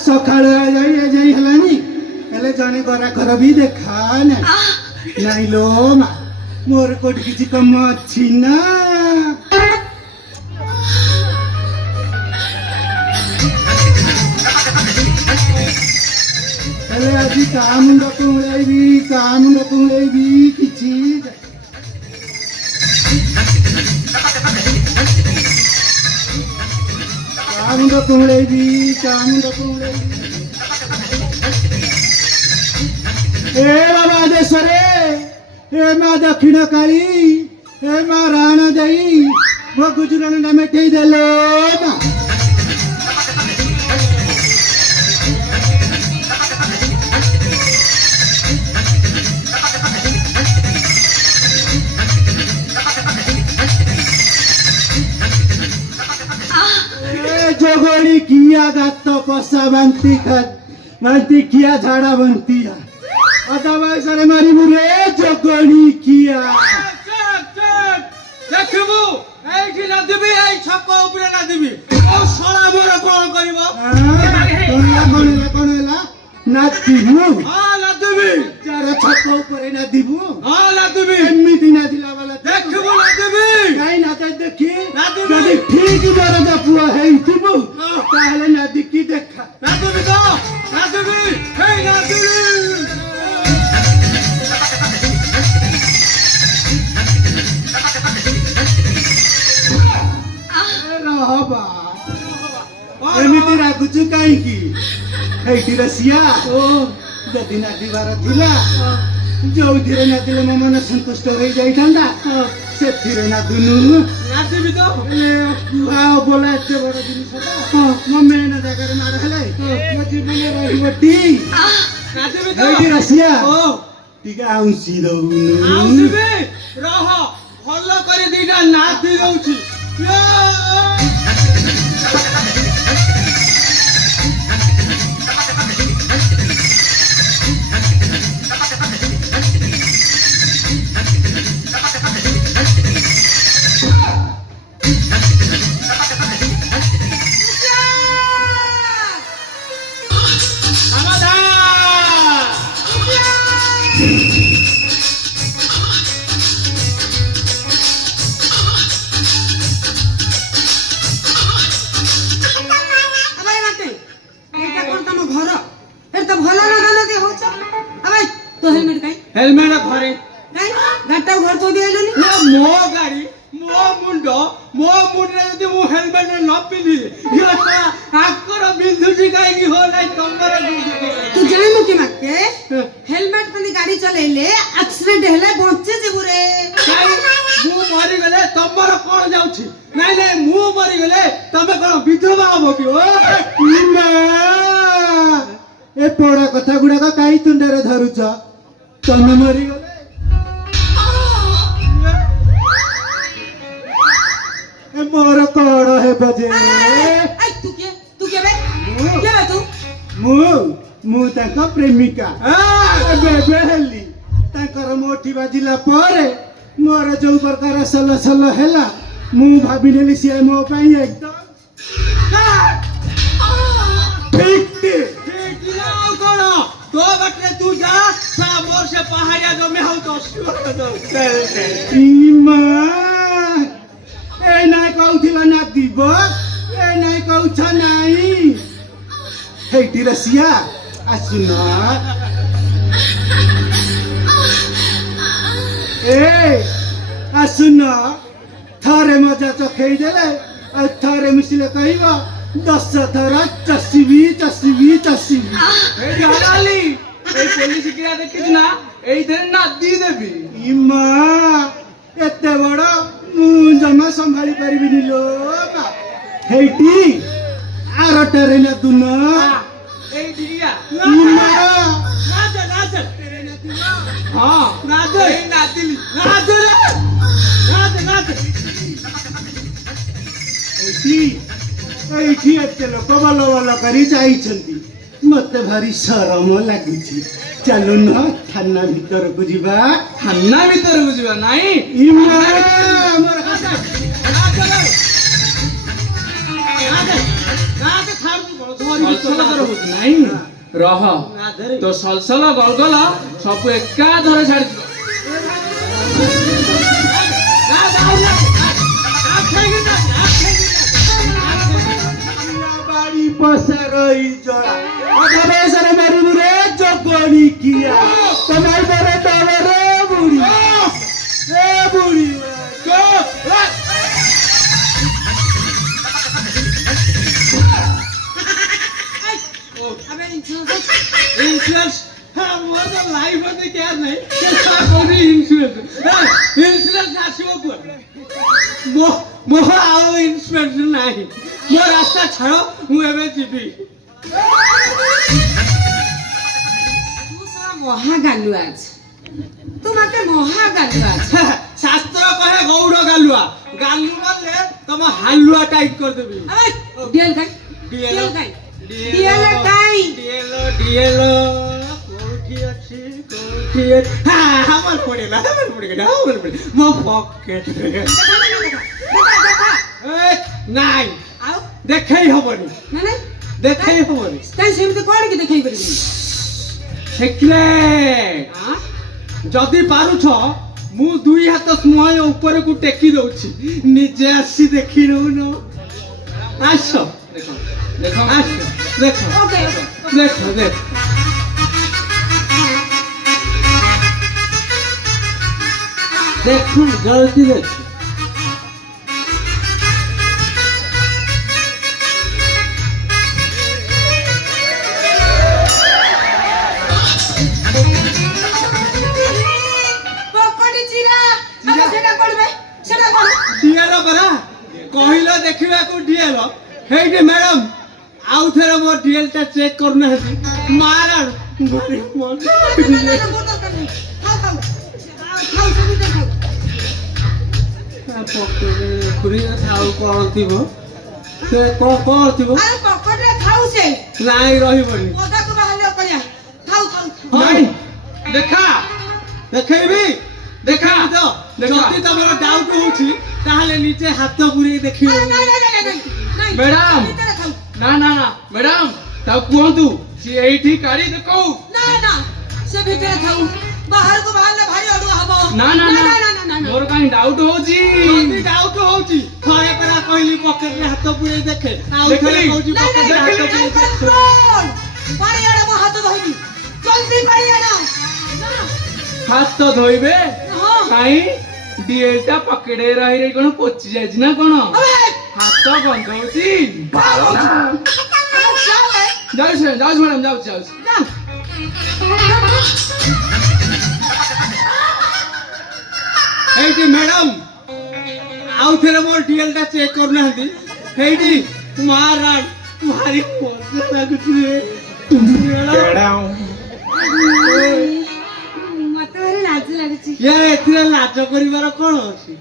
सकाळ जाई हलानी हेले जने गरा घर भी देखा नहीं लो मा मोर कोट किछि कम अछि ना हेले আজি काम कुंगलेबी किछि काम कुंगलेबी हे बाबा देशरे हे माँ दक्षिण काली हे माँ राणा दई वो गुजरन न मेटे देलो ना जोगोली किया गात पसा बनती किया झाड़ा बनती है अदरवाइज अरे मारी मुरे जोगोली किया देखबो एठी ना देबी ए छक ऊपर ना देबी ओ सोला मोर कोन करबो कोन होला नाती हूं हां ना देबी चार छक ऊपर ना दिबू हां ना देबी एमिति ना दिला वाला देखबो ना देबी काई ना देखी ना देबी যদি ঠিক বড় পুয়া হেইতিবু তাহলে না দেখি দেখা না দেবি তো না দেবি হেই না দেবি रहबा एमिति राखुछु काईकी हेइति रसिया जदि ना दिवार थिला जो धीरे ना दिले म मन संतुष्ट हो जाई थांदा से धीरे ना दुनु ना देबी तो आओ बोला एते बड़ दिन सदा म मेना जाकर मार हले म जीवन रहिबटी ना देबी तो हेइति रसिया टिका आउसी दउनु आउसीबे रह फॉलो करी दीना ना दी दउची हेलमेट घरे गाटा घर तो दिएलनी मो गाड़ी मो मुंडो मो मुंडे यदि मु हेलमेट न पिली यो ता आकर बिंदुजी काई की हो नाही कमर तू जाने मु के माके हेलमेट पनी गाड़ी चलेले एक्सीडेंट हेले बचे जेबु रे मु मरि गेले तमर कोन जाउछि नाही नाही मु मरि गेले तमे कोन विधवा हबो की ओ ना ए पोड़ा कथा गुडा का काई तुंडरे धरुछ तमे मरि गेले ए मोर कोड़ हे बजे ए तू के बे के बे तू मु ताका प्रेमिका बेबे हेली ताकर मोठी बाजिला परे मोर जो प्रकार सल सल हेला मु भाबी नेली से मो पई एकदम ठीक कोन तो बटले तू जा सा मोर से पहाड़िया जो में हौ तो इमा ए नाइ कहउथिला ना दिब ए नाइ कहउछ नाइ हेइति रसिया आसुन ए आसुन थरे मजा चखै देले आ थरे मिसिले कहइबो 10 थर चसिबी ए हलाली ए पुलिस किया देखि ना एई देन ना दी देबी इमा एते बड़ मु जमा संभाली परिबिनी लो बा हेइति आरटारे ना दुन एई दिया इमा ना तेरे ना दुन हां ना दे ना दिली ना दे एठी एते लोक बल बल करी जाइछंती मते भारी शरम लागिछि ଚାଲୁନ ଥାନା ଭିତରକୁ ଯିବା। ଥାନା ଭିତରକୁ ଯିବା ନାଇଁ ଇମା ଆମର ସଲସଲ ହଉଛି ନାଇଁ ରହ ତ ସଲସଲ ଗଲଗଲ ସବୁ ଏକାଥରେ ଛାଡିଯିବ ବାଡି ପସାରଇ ଜଳା ଅଧବେଶରେ ମାରିବୁ ରେ ଜଗଣି କିଆ ତମାଇ ପରେ ତମରେ ବୁଢୀ ଏ ବୁଢୀ अबे इंश्योरेंस इंश्योरेंस हाँ मोर तो लाइफ में क्या नहीं क्या कोई इंश्योरेंस इंश्योरेंस आसिबो को मो आओ इंश्योरेंस नहीं मो रास्ता छाड़ो मु एबे जीबी तू सारा महा गालुआज तू माके महा गालुआज शास्त्र कहे गौड़ गालुआ गालु मारले तुम हालुआ टाइप कर देबी अबे डीएल काई डीएल काई डीएल काई डीएल कोठी अछि कोठी हां हमर पड़ेला मो पॉकेट देखा ए नाइ आओ देखै हबनी ना ना देखै हबनी काई सेमते कोड के देखै परबी हेकले हां जदि पारुछ मु दुई हाथ स्मय ऊपर को टेकी दउछि निजे आसी देखि रहउनो आसो देखो देखो आसो देखो ओके देखो देखो देखो गलती देखो पकड़ी चिरा अबे सेटा करबे सेटा कर डिएल बरा कहिलो देखिबा को डिएल हेइटे मैडम आउ थरे मो डिएल ता चेक करना हती मारन गोरी मोर खुरी थाउ कोन थिबो से कोन थिबो अरे पकड़ रे खाऊ से नाइ रहिबनी ओदा को बाहर करिया खाऊ खाऊ नाइ देखा देखैबी देखा तो जति तमरो डाउट होछि ताहले नीचे हाथ पुरी देखियो नहीं नहीं नहीं नहीं मैडम ना ना ना मैडम ता कुहतु से एठी गाड़ी देखौ ना ना से भीतर खाऊ बाहर को बाहर ले भाई अडुआ हबो ना ना ना मोर काई डाउट होछि जति डाउट होछि थरे परा कहली पॉकेट रे हाथ पुरी देखे आउ थरे कहछि पॉकेट रे हाथ पुरी कंट्रोल पानी आड़े मो हाथ धोइबी जल्दी पानी आना हाथ तो धोइबे हां काई डिएलटा पकड़े रही रे कोन पोछि जाय ना कोन अबे हाथ तो बंद होछि जाओ जाओ मैडम जाओ जा एठी मैडम आउ थरे मोर डिएलटा चेक करना हती हेडी मारा तुम्हारी मजा लागुची रे मते भारी लाज लागुची यार एथिरे लाज करिवार कोन अछि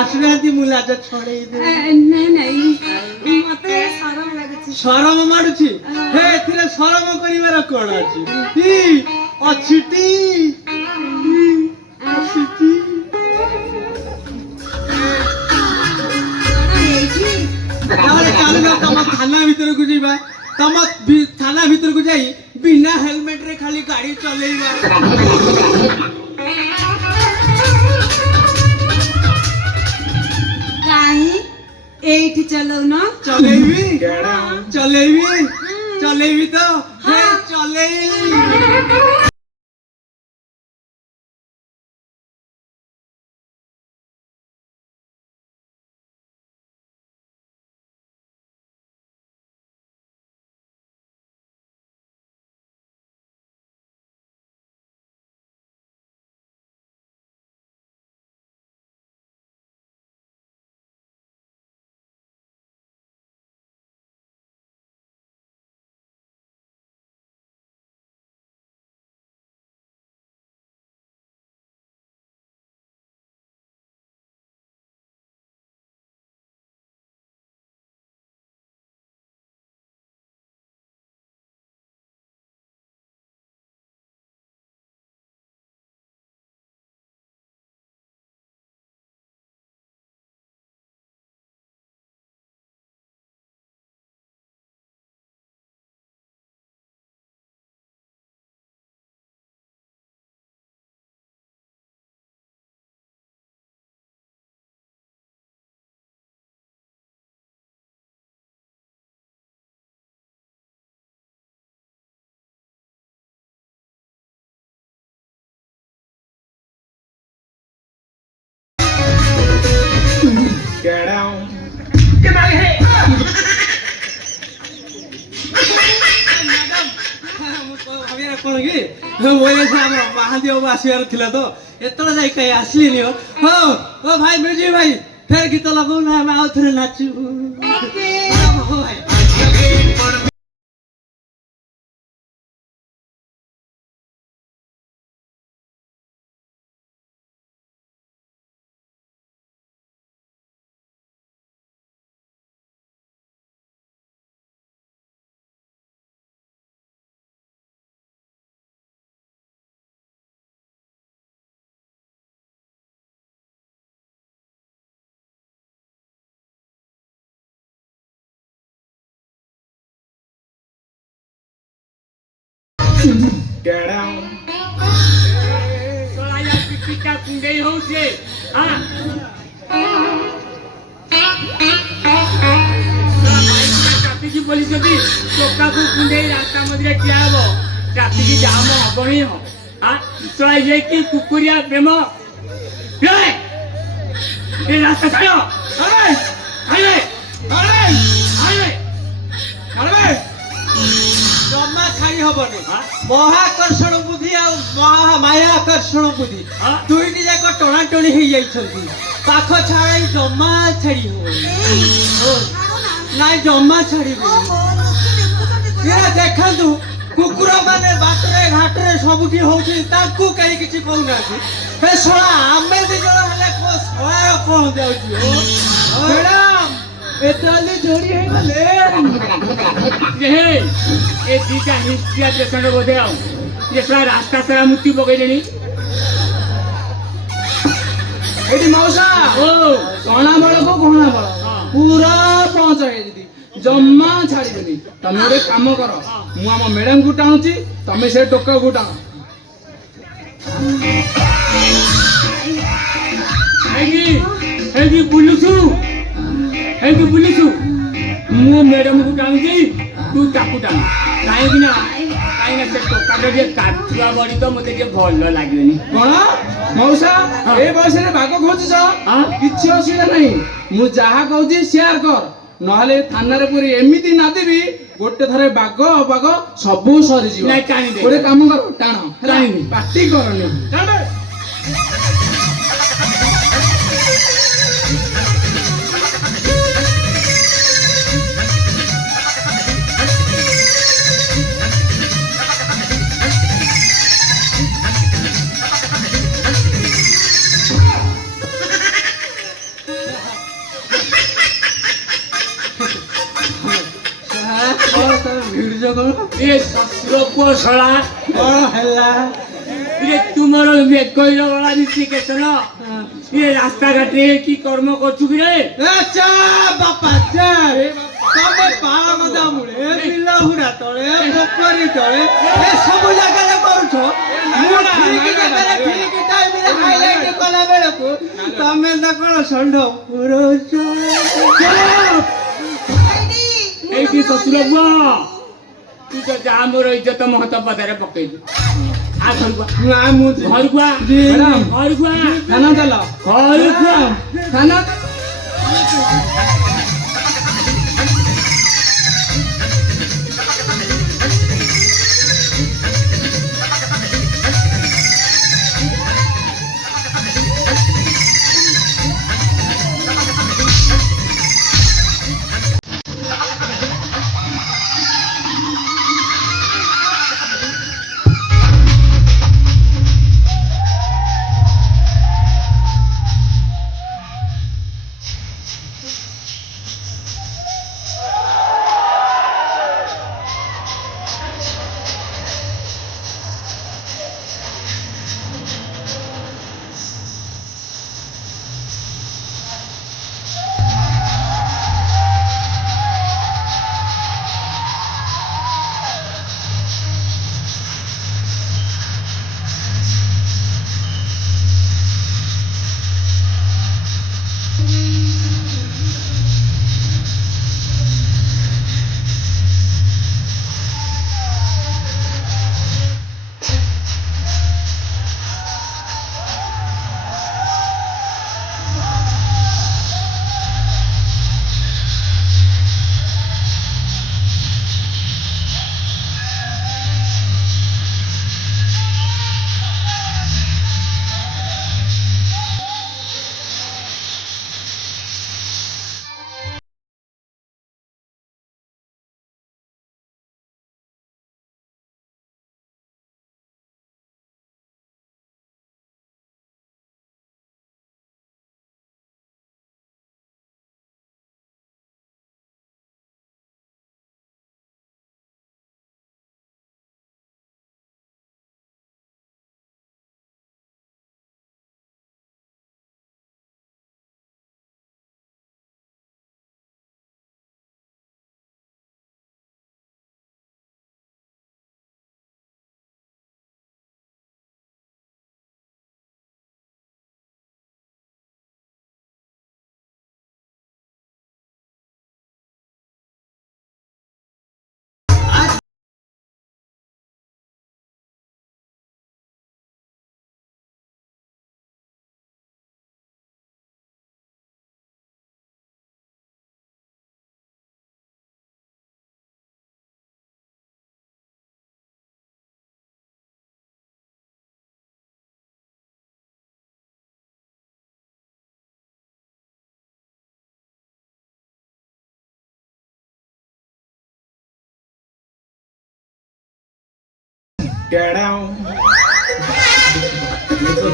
आसुनाती मु लाज छड़ेई दे नहीं नहीं मते शरम लागुची शरम माडुची हे एथिरे शरम करिवार कोन अछि ई अछिटी अछिटी ताहले कालुना तम थाना भीतर को जीवा तम थाना भीतर को जाई बिना हेलमेट रे खाली गाड़ी चलेइबा काहे एठी चलो ना चलेइबी चलेइबी तो हे चलेइबी ଭାବିବା କଣ କି ଆମ ମହାନ୍ତି ବାବୁ ଆସିବାର ଥିଲା ତ ଏତେବେଳେ ଯାଇ କାହିଁ ଆସିଲିନି ହଉ ଓ ଭାଇ ମିର୍ଜି ଭାଇ ଫେର ଗୀତ ଲଗାଉ ନା ଆମେ ଆଉ ଥରେ ନାଚିବୁ ହଉ ଭାଇ ପିଟା କୁଣ୍ଡେଇ ହଉଛି ଚାପିକି ବୋଲିଛନ୍ତି ଟୋକାକୁ କୁଣ୍ଡେଇ ରାସ୍ତା ମଝିରେ ଠିଆ ହବ ଚାପିକି ଜାମ ହବ ହିଁ ହବ ଯାଇକି କୁକୁରିଆ ପ୍ରେମ ରାସ୍ତା ଛାଡ଼ ଜମା ଛାଡି ହବନି ମହାକର୍ଷଣ ବୁଦ୍ଧି ଆଉ ମାୟା ଆକର୍ଷଣ ବୁଦ୍ଧି ଦୁଇଟି ଯାକ ଟଣାଟଣି ହେଇଯାଇଛନ୍ତି ପାଖ ଛାଡି ଜମା ଛାଡି ହବନି ନାଇଁ ଜମା ଛାଡିବନି ଦେଖନ୍ତୁ କୁକୁର ମାନେ ବାଟରେ ଘାଟରେ ସବୁଠି ହଉଛି ତାଙ୍କୁ କେହି କିଛି କହୁନାହାନ୍ତି ଏ ଶଳା ଆମେ ଦି ଜଣ ହେଲେ ଶଳା କଣ ଯାଉଛି ଏତାଲି ଯୋଡି ହେଇଗଲେ ଏ ଦିଟା ହିଷ୍ଟ୍ରିଆ ପେସେଣ୍ଟ ବୋଧେ ଆଉ ଯେ ଶଳା ରାସ୍ତା ସାରା ମୂର୍ତ୍ତି ପକେଇଲେଣି ଏଠି ମଉସା ଓ କଣା ବଳକୁ କଣା ବଳ ପୁରା ପହଞ୍ଚ ହେଇଛି ଜମା ଛାଡିବେନି ତମେ ଗୋଟେ କାମ କର ମୁଁ ଆମ ମ୍ୟାଡାମକୁ ଟାଣୁଛି ତମେ ସେ ଟୋକାକୁ ଟାଣ ହେଇକି ବୁଲୁଛୁ ହେଇକି ବୁଲୁଛୁ ମୁଁ ମ୍ୟାଡାମକୁ ଟାଣୁଛି ତୁ ତାକୁ ଟାଣୁ କାହିଁକି ନା ସେ ଟୋକାଟା ଟିକେ କାଠୁଆ ବଢି ତ ମତେ ଟିକେ ଭଲ ଲାଗିବନି କଣ ମଉସା ଏ ବୟସରେ ବାଘ ଖୋଜୁଛ କିଛି ଅସୁବିଧା ନାହିଁ ମୁଁ ଯାହା କହୁଛି ସେୟାର କର ନହେଲେ ଥାନାରେ ପୁରୀ ଏମିତି ନାଦିବି ଗୋଟେ ଥରେ ବାଘ ଅବାଘ ସବୁ ସରିଯିବ ନାଇଁ ଟାଣିଦେ ଗୋଟେ କାମ କର ଟାଣ ଟାଣିବି ପାଟି କରନି ତୁମର ରାସ୍ତା ଘାଟରେ କି କର୍ମ କରୁଛୁ କି ରେ ବାପା ତମେ ପାଳଗଦା ମୂଳେ ବିଲ ହୁଡା ତଳେ ପୋଖରୀ ତଳେ ଏସବୁ ଜାଗାରେ କରୁଛ ଠିକ ଟାଇମରେ ହାଇଲାଇଟ କଲା ବେଳକୁ ତମେ ତ କଣ ଷଣ୍ଢ ପୁରଉଛ ଏଇଠି ଶ୍ୱଶୁର ପୁଅ ତୁ ତ ଯାହା ମୋର ଇଜ୍ଜତ ମହତ ପଦାରେ ପକେଇଛୁ ଆ ଘରକୁ ଘରକୁ ଘରକୁ ଥାନା ଚାଲ ଘରକୁ ଥାନା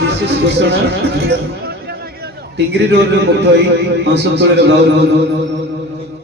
ବିଶେଷ ଘୋଷଣା ଟିଙ୍ଗିରି ରୋଡରେ ମୁକ୍ତ ହୋଇ ହଂସତୋଳିର ଗାଉର